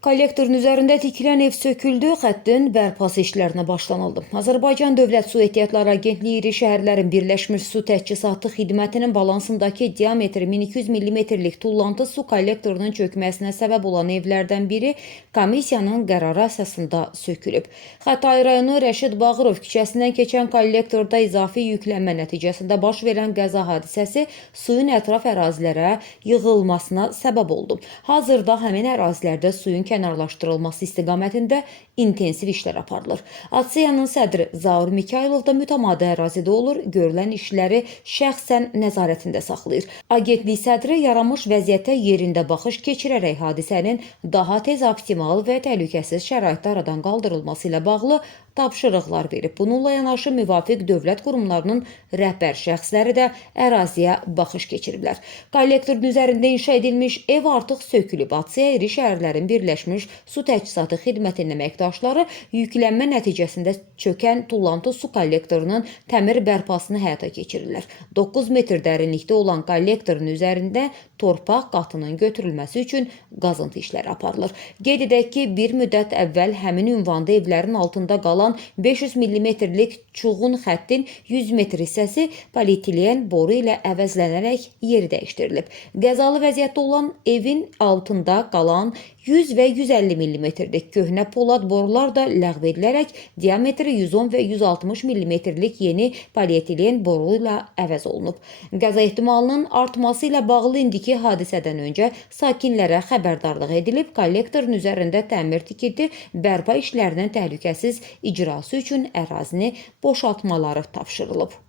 Kollektorun üzərində tikilən ev söküldü, xəttin bərpası işlərinə başlanıldı. Azərbaycan Dövlət Su Ehtiyatları Agentliyi iri şəhərlərin Birləşmiş Su Təchizatı Xidmətinin balansındakı diametri 1200 mm-lik tullantı su kollektorunun çökməsinə səbəb olan evlərdən biri komissiyanın qərarı əsasında sökülüb. Xətai rayonu Rəşid Bağırov küçəsindən keçən kollektorda izafi yüklənmə nəticəsində baş verən qəza hadisəsi suyun ətraf ərazilərə yığılmasına səbəb oldu. Hazırda həmin ərazilərdə suyun kənarlaşdırılması istiqamətində intensiv işlər aparılır. Aksiyanın sədri Zaur Mikailov da mütəmadi ərazidə olur, görülən işləri şəxsən nəzarətində saxlayır. Agentlik sədri yaranmış vəziyyətə yerində baxış keçirərək hadisənin daha tez optimal və təhlükəsiz şəraitdə aradan qaldırılması ilə bağlı tapşırıqlar verib. Bununla yanaşı müvafiq dövlət qurumlarının rəhbər şəxsləri də əraziyə baxış keçiriblər. Kollektorun üzərində inşa edilmiş ev artıq sökülüb. Aksiya iri şəhərlərin Birləşmiş Su Təchizatı Xidmətinin əməkdaşları yüklənmə nəticəsində çökən tullantı su kollektorunun təmir bərpasını həyata keçirirlər. 9 metr dərinlikdə olan kollektorun üzərində torpaq qatının götürülməsi üçün qazıntı işləri aparılır. Qeyd edək ki, bir müddət əvvəl həmin ünvanda evlərin altında qalan 500 mm-lik çuğun xəttin 100 metr hissəsi polietilen boru ilə əvəzlənərək yeri dəyişdirilib. Qəzalı vəziyyətdə olan evin altında qalan 100 və 150 mm-lik köhnə polad borular da ləğv edilərək diametri 110 və 160 mm-lik yeni polietilen boru ilə əvəz olunub. Qəza ehtimalının artması ilə bağlı indiki hadisədən öncə sakinlərə xəbərdarlıq edilib, kollektorun üzərində təmir tikinti bərpa işlərinin təhlükəsiz icrası üçün ərazini boşaltmaları tapşırılıb.